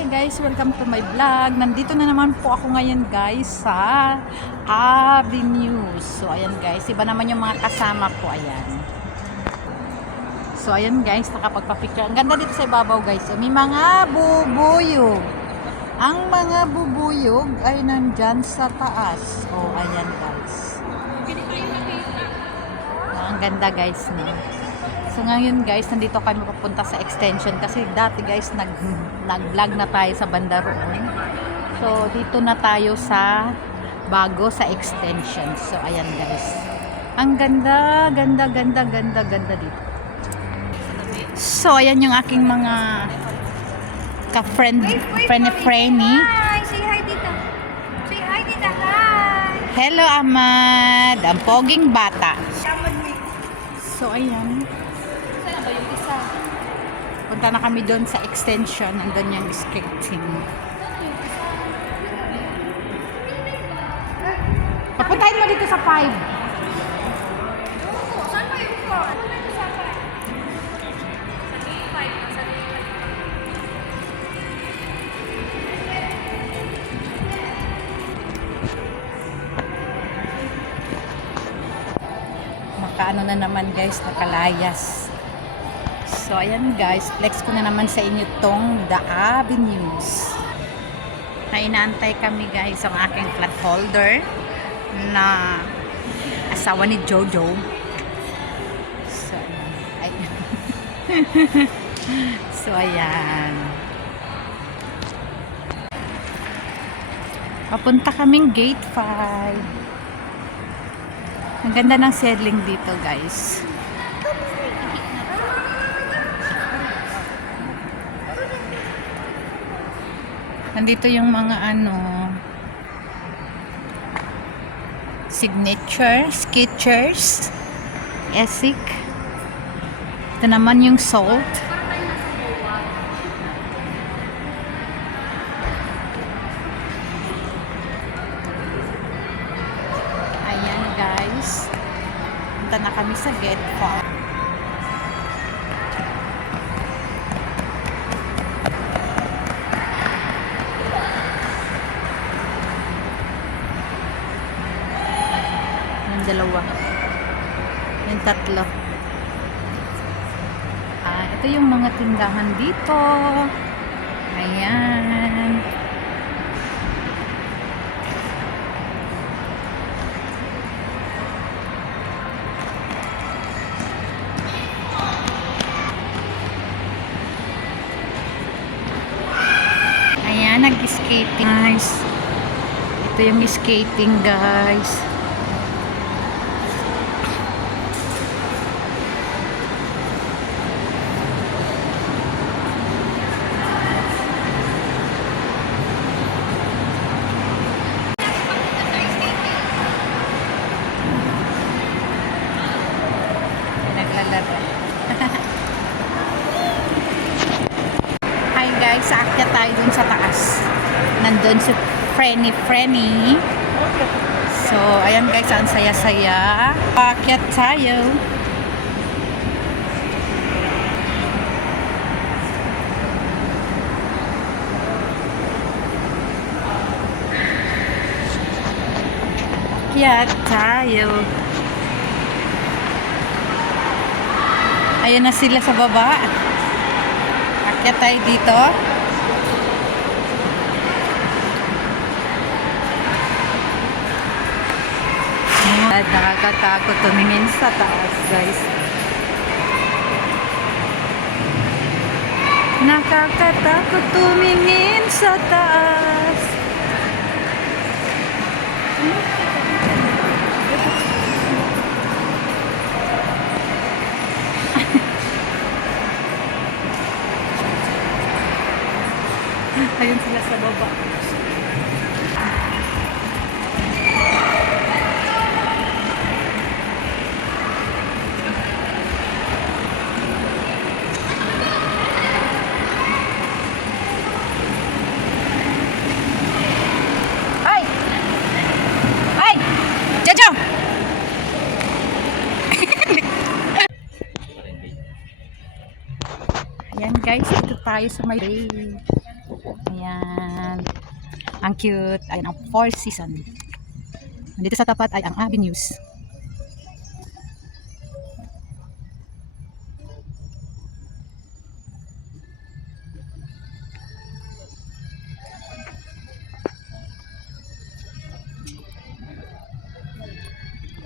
Hi guys, welcome to my vlog. Nandito na naman po ako ngayon guys sa Avenues. So ayan guys, iba naman yung mga kasama ko, ayan. So ayan guys, nakapagpa-picture. Ang ganda dito sa ibabaw guys. So, may mga bubuyog. Ang mga bubuyog ay nandyan sa taas. So ayan guys. Ang ganda guys, no? So ngayon guys, nandito kami pupunta sa extension kasi dati guys nag-vlog na tayo sa banda roon. So dito na tayo sa bago sa extension. So ayan guys. Ang ganda dito. So ayan yung aking mga ka-friend, friend-friendly. Hi! Say hi, tita. Say hi, tita. Hi! Hello Ahmad, ang poging bata. Tamad ni. So ayan. Saan ba yung isa? Punta na kami doon sa extension. Nandun yung skating. Papuntahin mo dito sa 5. Saan ba yung 4? Ano na yung sa 5? Sa D5. Sa D5. Nakaano na naman guys, nakalayas. So ayan guys, flex ko na naman sa inyo tong The Avenues. Na inaantay kami guys ang aking flat holder na asawa ni Jojo. So ayan. So ayan. Papunta kaming gate 5. Ang ganda ng settling dito guys. Nandito yung mga signature, Skechers, Essex. Ito naman yung Salt. Ayan guys. Punta na kami sa Gate 5. Dalawa. Yung tatlo. Ito yung mga tindahan dito. Ayan. Ayan, nag-skating guys. Ito yung skating guys. Hi guys, aakyat tayo dun sa taas. Nandun si Frenny. So, ayan guys, ang saya-saya. Aakyat tayo. Aakyat tayo. Ayan na sila sa baba. Akyat tayo dito. Nakakatakot tumingin sa taas, guys. Nakakatakot tumingin sa taas. Ayun sila sa baba. Ay! Ay! Jojo! Ayan guys, ito tayo sa may Ayan. Ang cute. Ayan ang Four Seasons. Dito sa tapat ay ang Avenues.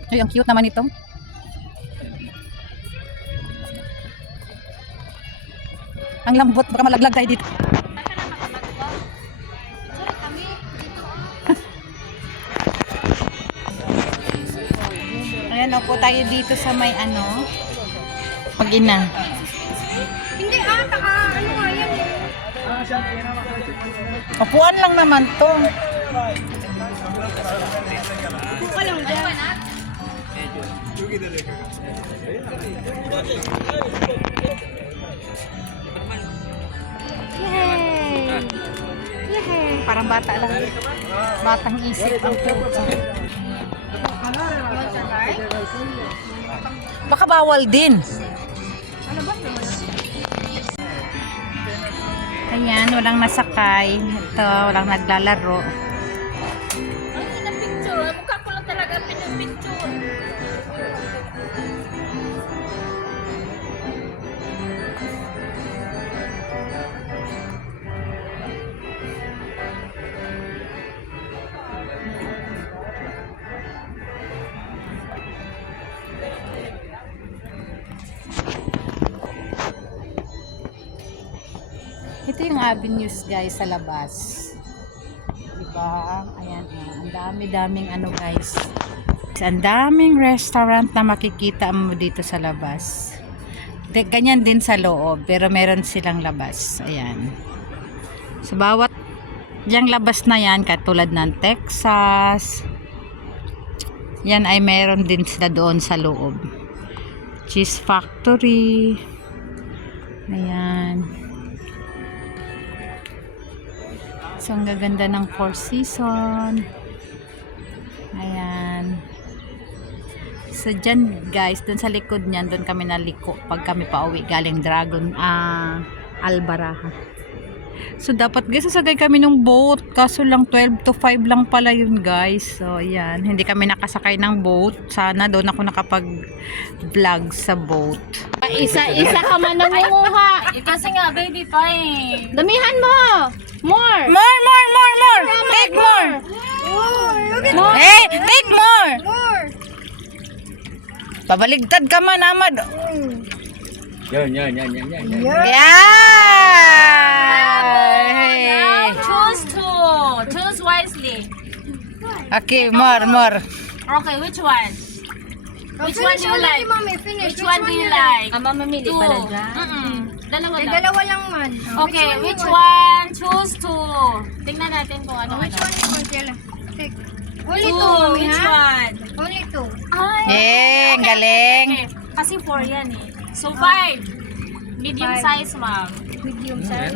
Ay, ang cute naman ito. Ang lambot, baka malaglag tayo dito. Ayan o po tayo dito sa may ano, Pag-ina. Hindi ano nga yan eh. Upuan lang naman to. Buka lang dyan. Yay! Yay! Parang bata lang. Batang isip ang puto. Baka bawal din. Ayan, walang nasakay. Ito, walang naglalaro. Ay, pinapicture. Mukha ko lang talaga pinapicture. Ito yung avenues guys sa labas. Diba? Ayan, ang dami-daming ano guys. Ang daming restaurant na makikita mo dito sa labas. Ganyan din sa loob, pero meron silang labas. Ayan. So bawat yung labas na yan, katulad ng Texas, yan ay meron din sila doon sa loob. Cheese Factory. Ayan. So, ang gaganda ng Four Seasons. Ayan. So, dyan guys, dun sa likod niyan, dun kami naliko pag kami pauwi galing Albaraha. So, dapat guys, sasagay kami ng boat. Kaso lang 12 to 5 lang pala yun guys. So, ayan. Hindi kami nakasakay ng boat. Sana doon ako nakapag-vlog sa boat. Isa ka man nangunguha. Kasi nga, baby pa eh. Damihan mo. More. More! Take more! More. Hey, take more! More. Pabaligtad ka man, Amad. Yan. Yeah! Choose two. Choose wisely. Okay, more. Okay, which one? Which one do you like? Which one do you like? mamamili Two. pala dyan. Dalawa lang. Dalawa lang man. Okay, which one? Choose two. Tingnan natin kung ano. Which one is Marcella? Take. Only Two. two, mami, Which ha? one? Only two. Eh, galing. Okay. Kasi 4 yan eh. So 5. Medium Five. size, ma'am. Medium size.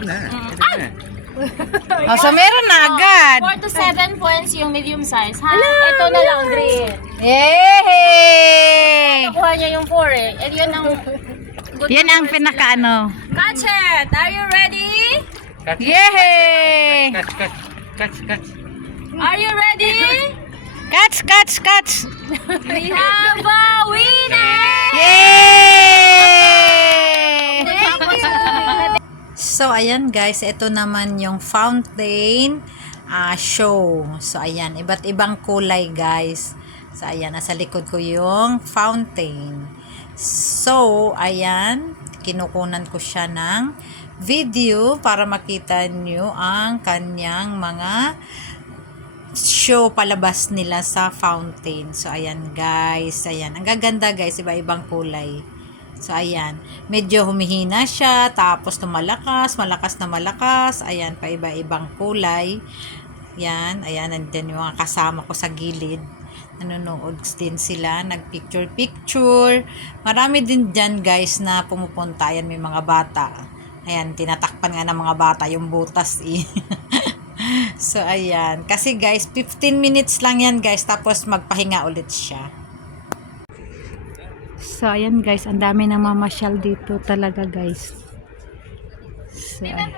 Oh, so meron na agad. 4 to 7 points yung medium size, ha? Ito na lang, Dre. Yay! Nakuha niya yung 4 eh. And yun ang good Yan ang numbers pinaka-ano. nila. Catch it! Are you ready? Yay! Catch. Are you ready? Catch! We have a winner! Yay! So, ayan guys, ito naman yung fountain show. So, ayan, iba't ibang kulay guys. So, ayan, nasa likod ko yung fountain. So, ayan, kinukunan ko siya ng video para makita nyo ang kanyang mga show palabas nila sa fountain. So, ayan guys, ayan. Ang gaganda guys, iba-ibang kulay. So, ayan. Medyo humihina siya, tapos malakas na malakas. Ayan, pa iba-ibang kulay. Yan, ayan, and then yung mga kasama ko sa gilid. Nanonood din sila, nagpicture-picture. Marami din dyan guys na pumupunta. Ayan, may mga bata. Ayan, tinatakpan nga ng mga bata yung butas eh. So, ayan. Kasi guys, 15 minutes lang yan guys, tapos magpahinga ulit siya. So, ayan guys, ang dami na mamasyal dito talaga guys. So, ayan.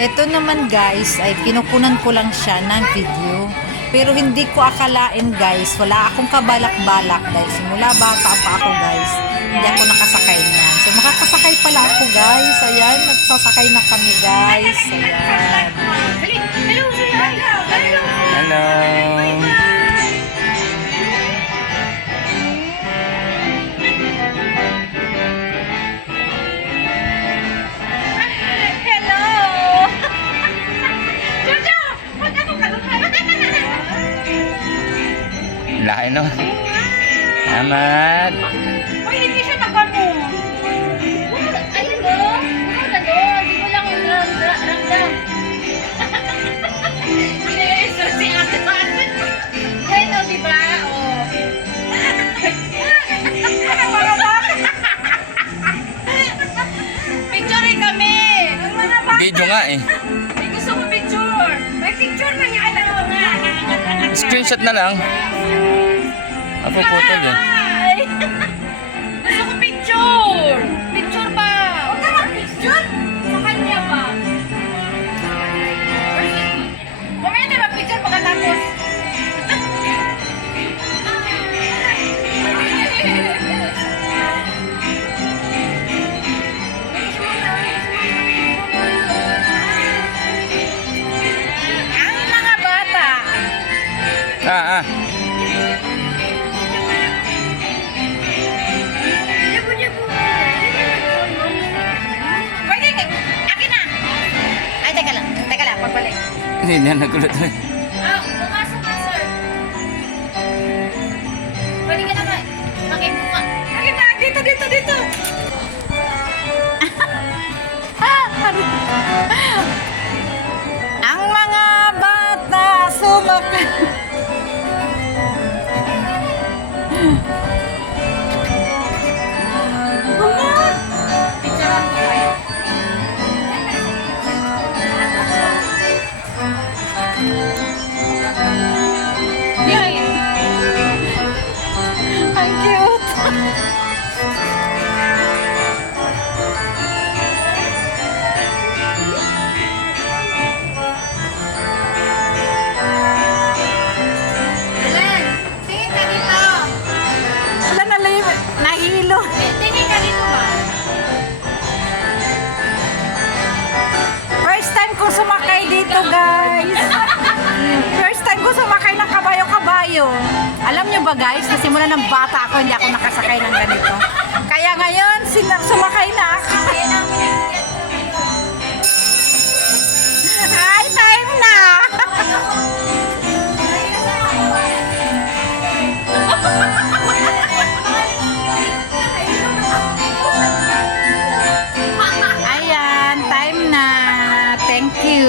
Ito naman guys, ay kinukunan ko lang siya ng video. Pero hindi ko akalain guys, wala akong kabalak-balak dahil simula bata pa ako guys, hindi ako nakasakay niyan. So makakasakay pala ako guys, ayan, nagsasakay na kami guys, ayan. Hello, Hello. Hello. Hello. Jojo, wag ako kalunghan. Laki no. Amat. Hoy, hindi siya nagano. Ayun o. Ikaw na doon. Di ko lang ramdam. Pinaiso si ate sa atin. Ayun o, di ba? O. Picture kami. Ang mga bata. Video nga eh. May gusto ko picture. May picture man yung alam mo nga. Screenshot na lang. Apo photo yan. Ay! Gusto ko picture. Picture ba? Huwag ka mag-picture. Sa kanya ba? Mamaya na mag-picture pagkatapos. Ang mga bata. Ah. Pwede, akin na. Ay, teka lang, pagbalik. Hindi na nagulat rin. Pumasok ka, sir. Pwede ka naman. Makibuka. Akin na, dito. Ang mga bata sumakay. Picturean ko kayo. Ang cute. Alan, tingin ka dito. Wala na lang nahilo. Tingin ka dito ba? First time ko sumakay dito, guys. First time ko sumakay ng kabayo-kabayo. Alam nyo ba, guys, na simula ng bata ako, hindi ako nakasakay ng ganito. Kaya ngayon, sumakay na ako. Ay, time na! Ayan, time na. Thank you.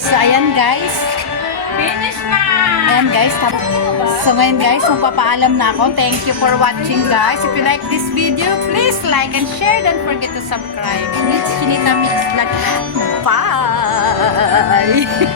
So, ayan guys. Finish na. Ayan guys. So, ngayon guys, magpapaalam na ako. Thank you for watching guys. If you like this video, please like and share. Don't forget to subscribe. It's Chinita Mix Vlog. Bye!